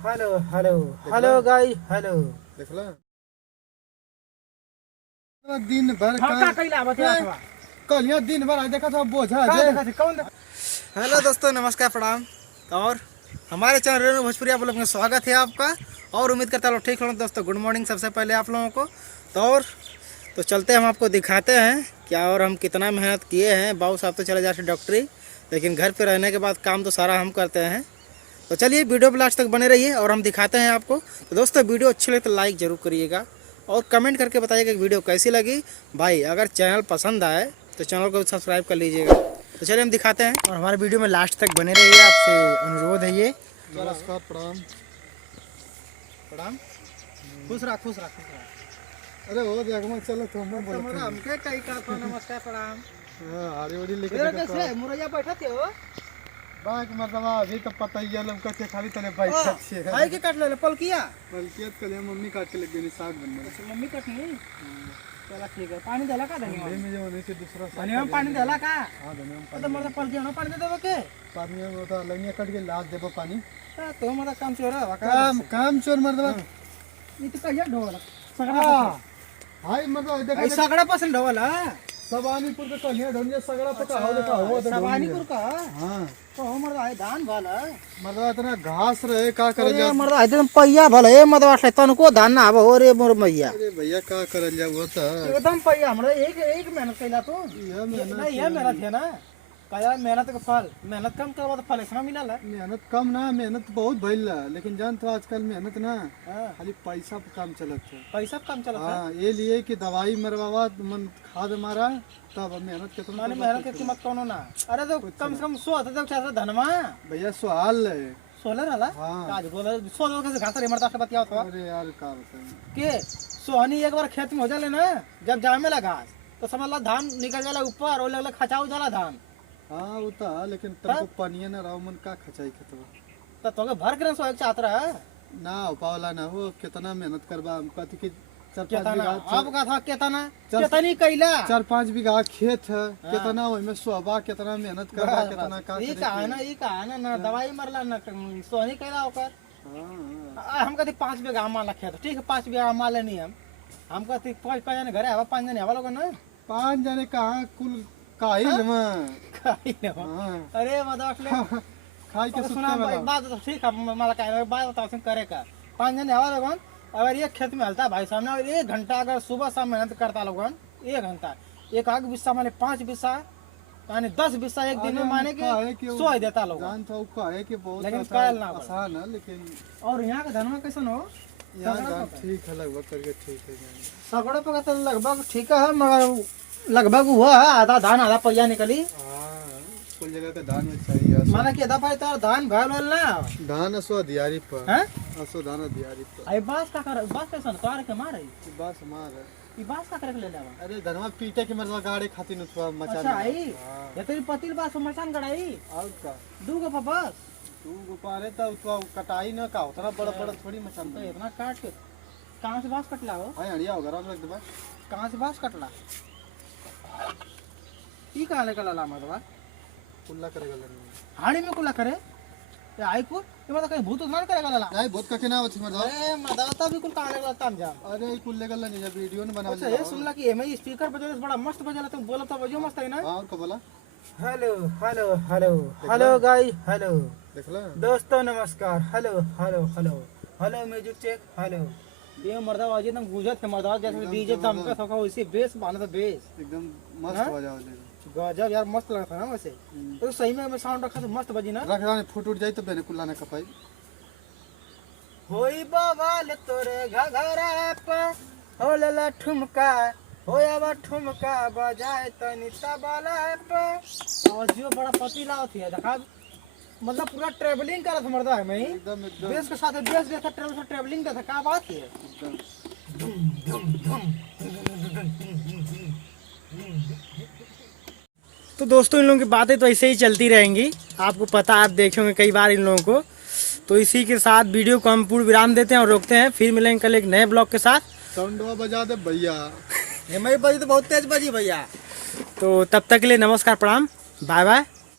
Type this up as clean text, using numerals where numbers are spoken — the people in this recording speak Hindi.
Hello hello hello guys hello देखला दिन भर का कइला बतिया कल यहाँ दिन भर देखा था बोझा देखा कौन। हेलो दोस्तों, नमस्कार, प्रणाम। और हमारे चैनल रेणु भोजपुरी आप लोग में स्वागत है आपका। और उम्मीद करता हूँ ठीक हो दोस्तों। गुड मॉर्निंग सबसे पहले आप लोगों को। तो चलते हम आपको दिखाते हैं क्या और हम कितना मेहनत किए हैं। बाबू साहब तो चले जाते डॉक्टरी, लेकिन घर पे रहने के बाद काम तो सारा हम करते हैं। तो चलिए वीडियो लास्ट तक बने रहिए और हम दिखाते हैं आपको। तो दोस्तों वीडियो अच्छी लगे तो लाइक ज़रूर करिएगा और कमेंट करके बताइएगा कि वीडियो कैसी लगी। भाई अगर चैनल पसंद आए तो चैनल को सब्सक्राइब कर लीजिएगा। तो चलिए हम दिखाते हैं और हमारे वीडियो में लास्ट तक बने रहिए, आपसे अनुरोध है ये। नमस्कार, प्रणाम प्रणाम। खुश रहा खुश रहा खुश रहा। अरे वो देख मैं चलो तो हम बोलते हैं हमके कई का नमस्कार प्रणाम। हां आड़ी ओड़ी लेके कैसे मुरैया बैठा थे हो बाक मतलब अभी तो पता ही है लोग के खाली तने बैठा छे भाई के काट ले पल किया बल्कि कल मम्मी काट के लग गई साग बनने। अच्छा मम्मी कटनी। चला ठीक है। पानी देला का धनिया में जो नहीं से दूसरा धनिया में पानी देला का। हां धनिया में तो मर्द पल किया ना पानी दे देबो के पानी में तो लंगिया कट के लाद देबो पानी। तो मर्द काम चोर है काम चोर मर्दवा ये तो कहिया ढोला सगड़ा हाय मतलब देखा सगड़ा पसंद ढोला सवानीपुर के कन्या ढोनिया सगड़ा पका हो देखा हो सवानीपुर का। हां तो मर्द आए धान वाला मर्दवा इतना घास रहे का करे जा मर्द आए तो पहिया भले ए मर्द वाटले तनको धान ना आबो रे मोर मैया। अरे भैया का करल जा वो तो एकदम पहिया हमरा एक मेहनत कैला तो ये मेहनत है ना। कया मेहनत का फल, मेहनत कम करबा तो फल इसमें मिलल है। मेहनत कम ना मेहनत बहुत भइल लेकिन जान तो आजकल मेहनत ना हां खाली पैसा पे काम चलत है। पैसा कम चलत है। हां ये लिए कि दवाई मरवावा मन खाद मारा तब मेहनत के माने मेहनत की कीमत कोनो ना। अरे तो कम से कम 100 तो चाहे धनमा भैया सवाल है 16 रहला। हां काज बोले 100 कैसे घास रे मरता से बतियाओ तो। अरे यार का बताऊं के सोहनी एक बार खेत में हो जाले ना, जब जामे लगा तो समझ ला धान निकल जाला ऊपर और लगला खचाऊ जाला धान। हां वो तो लेकिन तब पानी ना रहो मन का खचाई खेतवा तो भर के सो एक चाहत रहा ना हो पावला ना हो कितना मेहनत करबा हम कथि के 4-5 केतना बीघा अब का था केतना केतनी कैला 4-5 बीघा खेत है कितना ओइ में सोबा कितना मेहनत करबा कितना का ई का है ना दवाई मरला ना सोहनी कैला ओकर। हां हम कहते 5 बीघा माल खेत ठीक है 5 बीघा माल लेनी हम कहते 5 जने घरे आवा 5 जने आवा लोग ना 5 जने कहां कुल काहिल में खाई ना। अरे मदद ले खाई के सुना बात तो ठीक है मला कह बात तो करे का 5 जने आवा लोगन अगर एक खेत में हलता भाई सामने और 1 घंटा अगर सुबह शाम मेहनत करता लोगन 1 घंटा एक आग बिस्सा माने 5 बिस्सा यानी 10 बिस्सा एक दिन में माने के सोई देता लोग जान तो है कि बहुत लेकिन कायल ना आसान है लेकिन और यहाँ का धनमा कैसन हो यहाँ ठीक है लगभग करके ठीक है सगड़े पे तो लगभग ठीक है मगर लगभग हुआ है आधा धान आधा पहिया निकली। कुल जगह का धान में चाहिए माना कि आधा पाई तार धान भयल होल ना धान असो दियारी पर हैं असो धान दियारी पर आई बास का कर बास कैसन कार के मारे बास मार ई बास का करे ले लेवा। अरे धनवा पीटे के मतलब गाड़ी खाती न थोड़ा मचा अच्छा आई ये तेरी पतिल बास मचान गड़ाई और का दू गो बस तू गोपारे तो उसका कटाई न का उतना बड़ा बड़ा थोड़ी मचान तो इतना काट के कहां से बास कटला हो हां हड़िया हो गरम रख दे कहां से बास कटला ई कहां ले कला मरवा कुल्ला करेगा हाड़ी में कुला करे ये आई को ये मतलब कहीं भूत ना करेगा ला नहीं बहुत का ना होती मर्द अरे मदाता भी कुल कहां ले तम जा। अरे कुल्ले गल्ला नहीं जब वीडियो ने बना अच्छा ये सुनला कि एमे स्पीकर बजे बड़ा मस्त बजेला तुम बोला तो बजो मस्त है ना। और का बोला hello hello hello hello guys hello देखला दोस्तों नमस्कार hello hello hello hello music check hello. ये मर्दा बाजी तुम गुजत है मर्दा जैसे डीजे दम का सका वैसे बेस बाना तो बेस एकदम मस्त बजा ले गजब यार मस्त लगता है ना वैसे तो सही में साउंड रखा तो मस्त बजी ना रख राने फुट उठ जाई तो बेने कुल्ला ने कपाई होई बवाल तोरे घघरा पे होलला ठुमका होया ठुमका बजाए तनी तबला पे और जो बड़ा पतीला होती है देखा मतलब पूरा ट्रैवलिंग करत मर्दा है मैं एकदम बेस के साथ बेस के साथ ट्रैवलिंग का का बात है तो दोस्तों इन लोगों की बातें तो ऐसे ही चलती रहेंगी, आपको पता आप देखेंगे कई बार इन लोगों को। तो इसी के साथ वीडियो को हम पूर्ण विराम देते हैं और रोकते हैं, फिर मिलेंगे कल एक नए ब्लॉग के साथ। साउंडवा बजा दे भैया हमारी बजी तो बहुत तेज बजी भैया। तो तब तक के लिए नमस्कार प्रणाम बाय बाय।